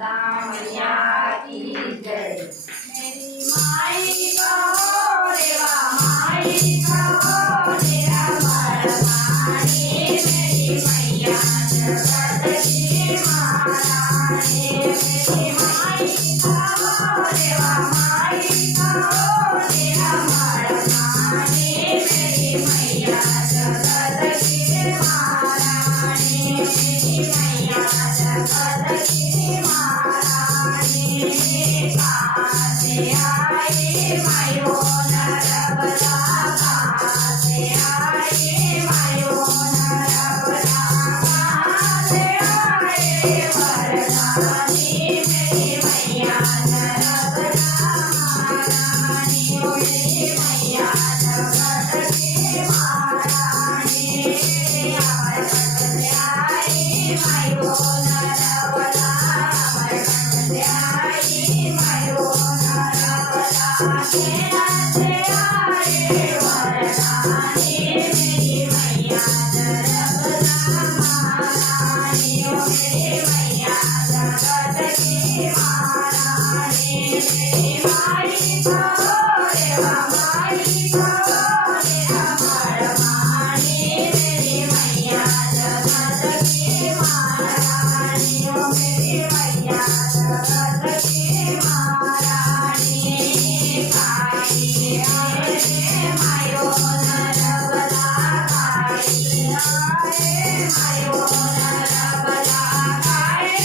शारदा मैया की जय। मेरी माई कहो रेवा माई कहो तेरा बरमानी मेरी मैया जगत की महारानी। मेरी माई कहो रेवा माई कहो तेरा बरमानी मेरी मैया जगत की महारानी। मेरी मैया जगत की महारानी। कासे आई मायो नरबला कासे आई मायो नरबला कासे आई वरदानी मेरी मैया नरबला महारानी। मेरी मैया जगत की महारानी। आई मायो नरबला आई मायो नरबला से आए वरदानी मेरी मैया नरबला महारानी। मेरी मैया जगत की महारानी। मेरी माई कहो रेवा माई कहो तेरा बरमानी मेरी मैया जगत की महारानी। मेरी मैया जगत की महारानी। काई आए मायो नरबला काई आए मायो नरबला काई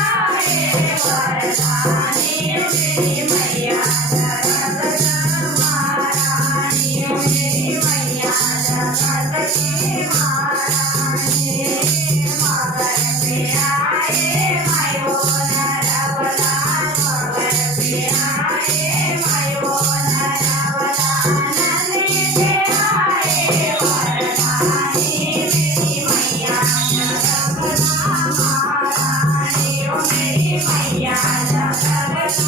आए वरदानी मेरी मैया जगत महारानी। मेरी मैया जगत की महारानी। मगर पे आए मायो नरबला मगर पे आए मायो नरबला नदी पे आए वरदानी मेरी मैया जगत महारानी। मेरी मैया जगत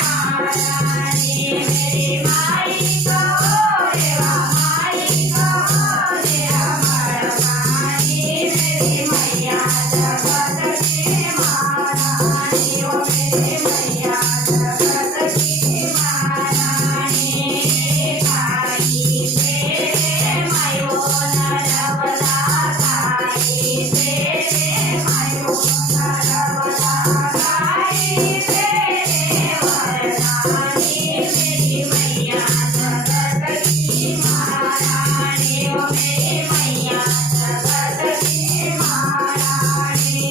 महारानी। मेरी माई कहो रेवा माई कहो तेरा बरमानी मेरी मैया जगत की महारानी। मेरी मैया जगत की महारानी। काई तेरे मायो नरबला काई तेरे मायो नरबला काई तेरे वरदानी मेरी मैया जगत की महारानी। मेरी मैया जगत की महारानी।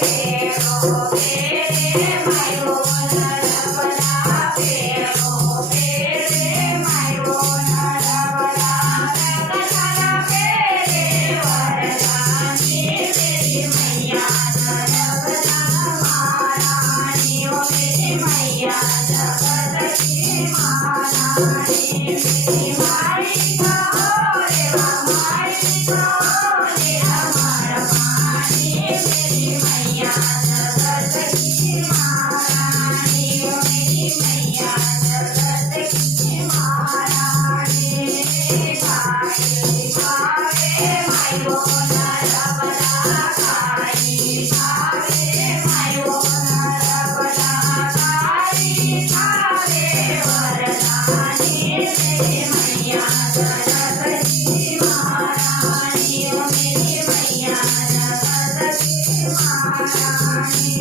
फेरो फेरे मायो नरबला फेरो फेरे मायो नरबला रगला फेरे वरदानी मेरी मैया नरबला महारानी। मेरी मैया जगत की महारानी। मेरी माई कहो रेवा माई कहो तेरा बरमानी मेरी मैया जगत की महारानी। मेरी मैया जगत की महारानी। काई भावे मायो नरबला काई भावे मायो नरबला काई भावे वरदानी मेरी मैया जगत की महारानी। मेरी मैया जगत की महारानी।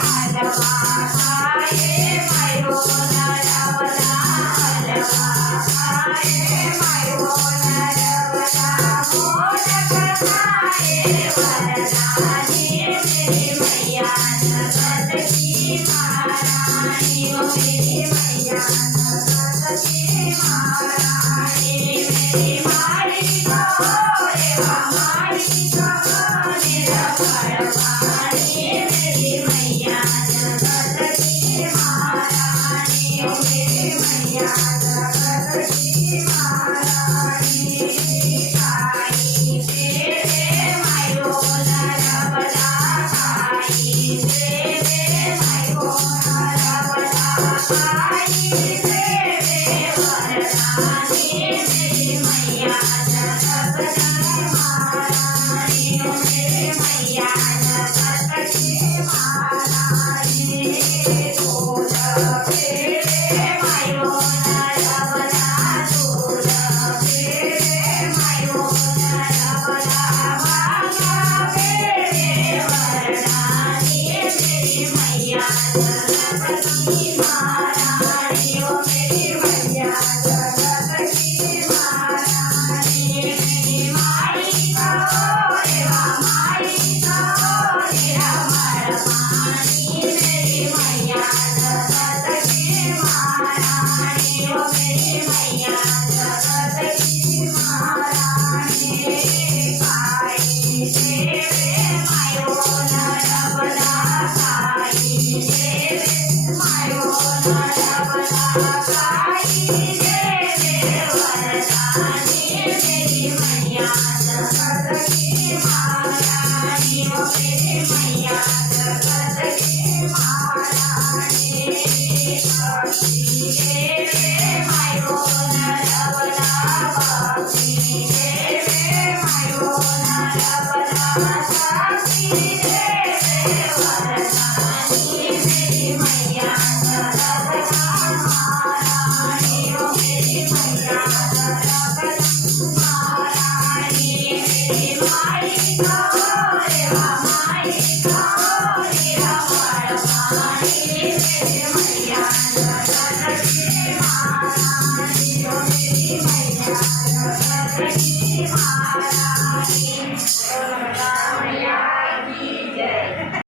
हलवा खाए मायो नरबला हलवा खाए मायो नरबला मोदक खाए वरदानी मेरी मैया जगत की महारानी। मेरी मैया जगत की महारानी। मेरी माई कहो रेवा माई कहो तेरा बरमानी मेरी मैया जगत की महारानी। मेरी मैया जगत की महारानी। काई तेरे मायो नरबला काई तेरे मायो नरबला काई तेरे वरदानी मेरी मैया जगत की महारानी। मेरी मैया जगत की महारानी। पाणी मेरी मैया जगत की महारानी ओ मेरी मैया जगत की महारानी काई देवे मायो नरबला काई देवे मायो नरबला काई देवे वरदानी मेरी मैया जगत की महारानी ओ मेरी मैया जगत की महारानी भक्ति देवे मायो नरबला भक्ति देवे मायो नरबला शक्ति देवे वरदानी मेरी मैया जगत की महारानी ओ मेरी मैया जगत